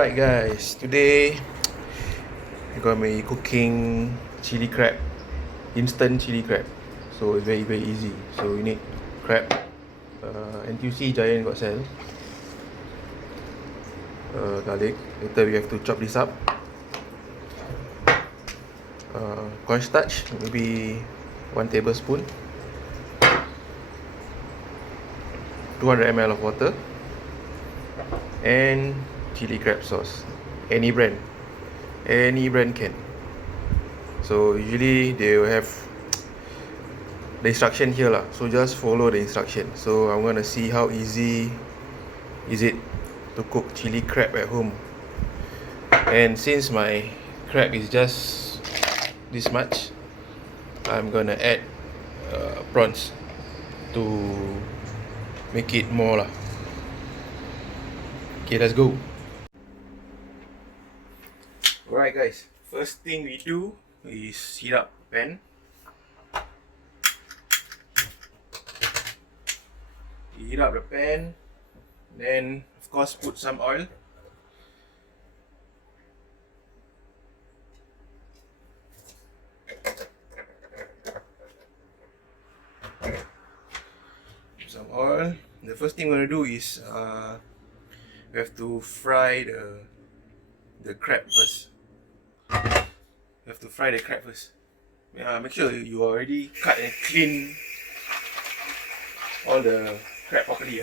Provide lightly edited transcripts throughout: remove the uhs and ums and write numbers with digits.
Alright guys, today I'm gonna be cooking chili crab, instant chili crab. So it's very easy. So we need crab, NTUC Giant got sell, garlic. Later we have to chop this up. Cornstarch, maybe 1 tablespoon. 200 ml of water. And chili crab sauce. Any brand can. So usually they will have the instruction here lah, so just follow the instruction. So I'm gonna see how easy is it to cook chili crab at home. And since my crab is just this much, I'm gonna add prawns to make it more lah. Okay, let's go. Alright guys, first thing we do is heat up pan. Heat up the pan, then of course put some oil. Some oil. The first thing we're gonna do is we have to fry the crab first. We have to fry the crab first. Make sure you already cut and clean all the crab properly.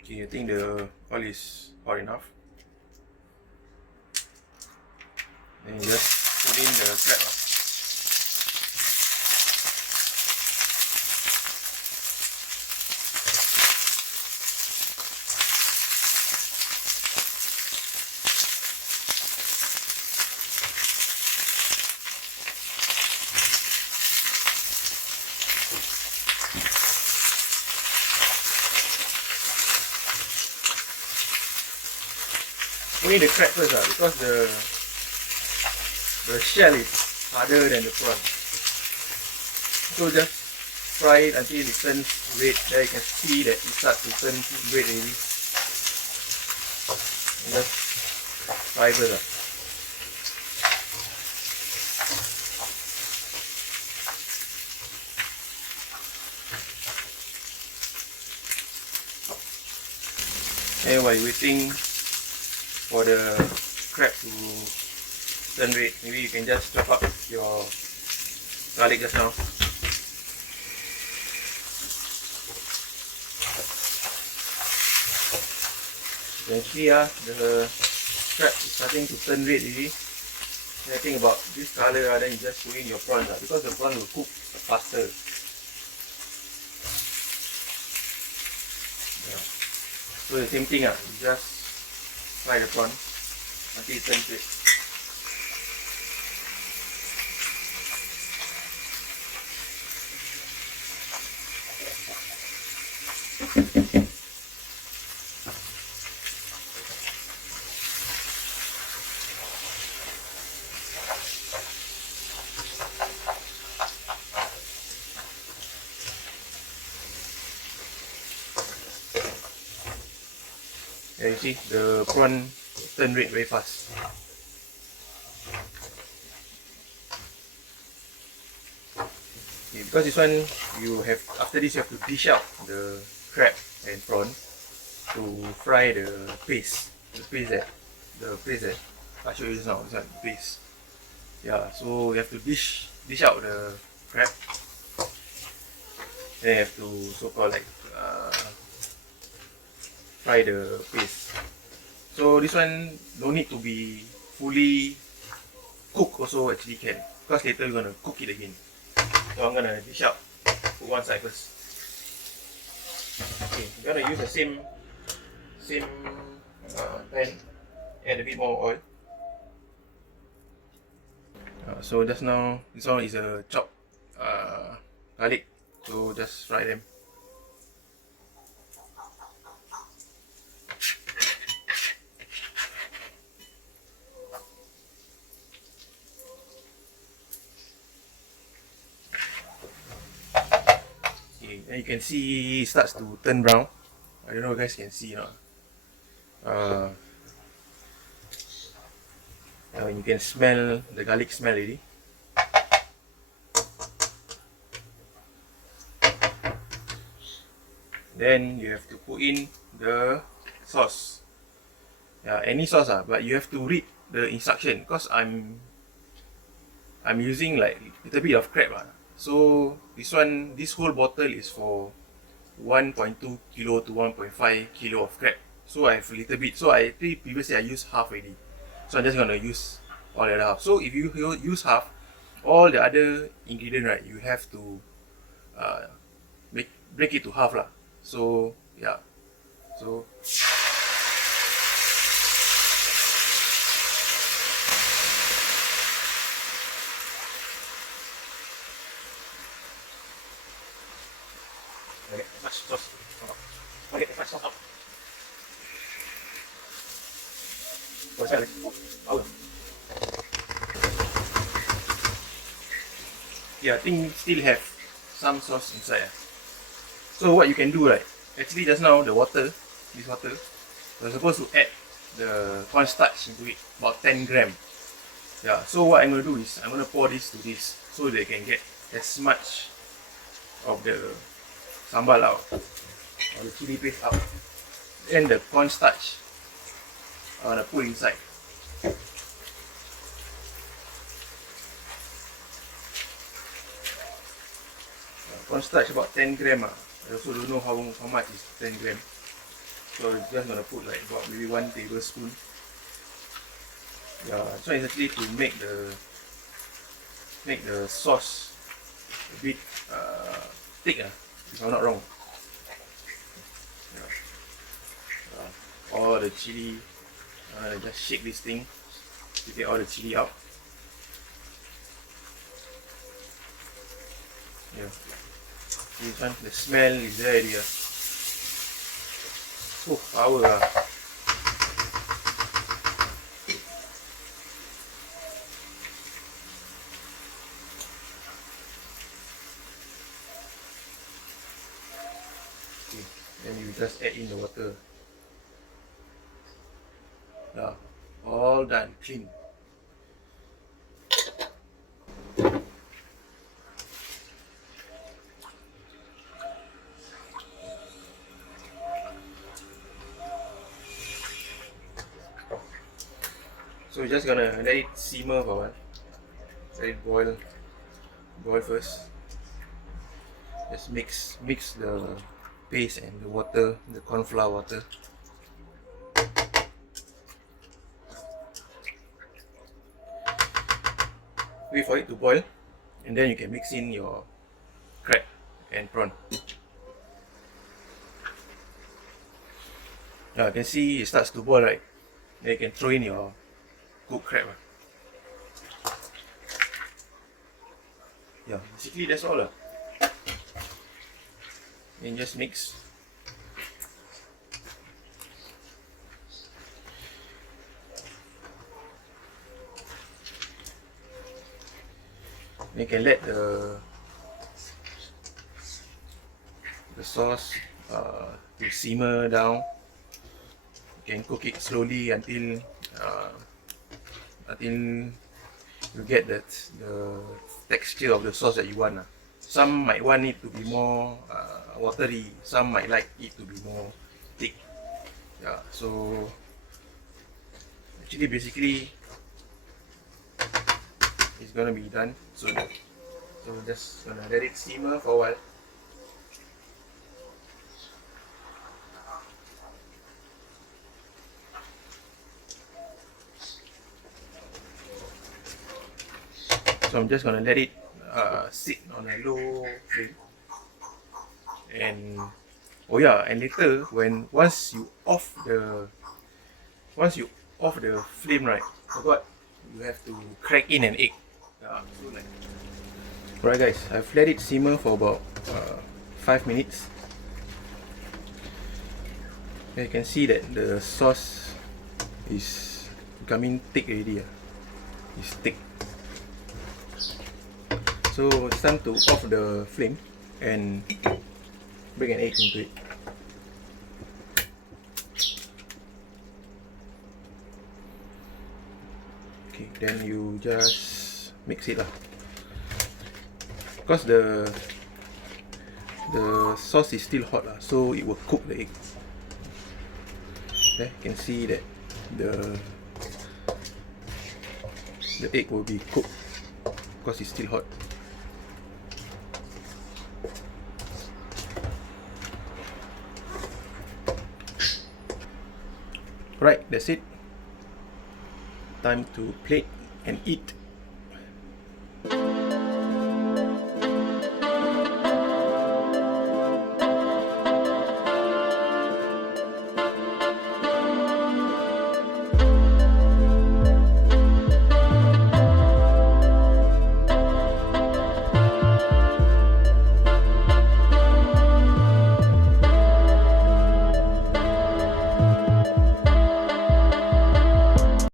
Okay, I think the oil is hot enough. Then you just put in the crab. Only the crab first because the shell is harder than the prawn. So just fry it until it turns red. There you can see that it starts to turn red already. And just fry first. And while waiting for the crab to turn red, maybe you can just chop up your garlic just now. You can see the crab is starting to turn red already. I think about this color, then you just put in your prawns because the prawn will cook faster. Yeah. So the same thing, you just fry the prawn until it turns red. Yeah, you see the prawn turn red very fast. Okay, because this one after this you have to dish out the crab and prawn to fry the paste. The paste that I show you just now, this one, paste. Yeah, so you have to dish out the crab. Then you have to so-called like fry the paste. So this one no need to be fully cooked also actually can, because later we're gonna cook it again. So I'm gonna dish out, put one side first. Okay, we're gonna use the same pan, add a bit more oil. So just now, this one is a chopped garlic, so just fry them. and you can see it starts to turn brown. I don't know if you guys can see or not. You can smell the garlic smell already. Then you have to put in the sauce. Yeah, any sauce but you have to read the instruction because I'm using like a little bit of crab So this whole bottle is for 1.2 kilo to 1.5 kilo of crab. So I have a little bit. So previously I used half already. So I'm just gonna use all the other half. So if you use half, all the other ingredient right, you have to break it to half lah. So yeah, so okay, much sauce. Okay, much sauce out. Oh, sorry. Oh. Yeah, I think still have some sauce inside. So what you can do, right? Actually, just now this water, we're supposed to add the cornstarch into it, about 10 gram. Yeah. So what I'm gonna do is I'm gonna pour this to this, so they can get as much of the sambal out, or the chili paste out. Then the cornstarch I'm gonna put inside. Cornstarch about 10 gram. I also don't know how much is 10 gram. So I'm just gonna put like about maybe 1 tablespoon. Yeah, so it's actually to make the sauce a bit thick, if I'm not wrong. Yeah. All the chili, just shake this thing to get all the chili out. Yeah. This one, the smell is there already. Oh, power Okay, then you just add in the water. Yeah, all done, clean. So we're just gonna let it simmer for a while. Let it boil first. Just mix the paste and the water, the corn flour water. Wait for it to boil, and then you can mix in your crab and prawn. Now you can see it starts to boil, right? Then you can throw in your cooked crab. Yeah, basically that's all. And just mix. You can let the sauce to simmer down. You can cook it slowly until you get the texture of the sauce that you want. Some might want it to be more watery, some might like it to be more thick. Yeah, so actually basically it's gonna be done soon. So just gonna let it simmer for a while. So I'm just gonna let it sit on a low flame. And oh yeah, and later once you off the flame, right? Forgot you have to crack in an egg. So like, right guys, I've let it simmer for about 5 minutes. You can see that the sauce is becoming thick already. It's thick. So it's time to off the flame and break an egg into it. Okay, then you just mix it lah. Because the sauce is still hot lah, so it will cook the egg. Okay, you can see that the egg will be cooked because it's still hot. Right, that's it. Time to plate and eat.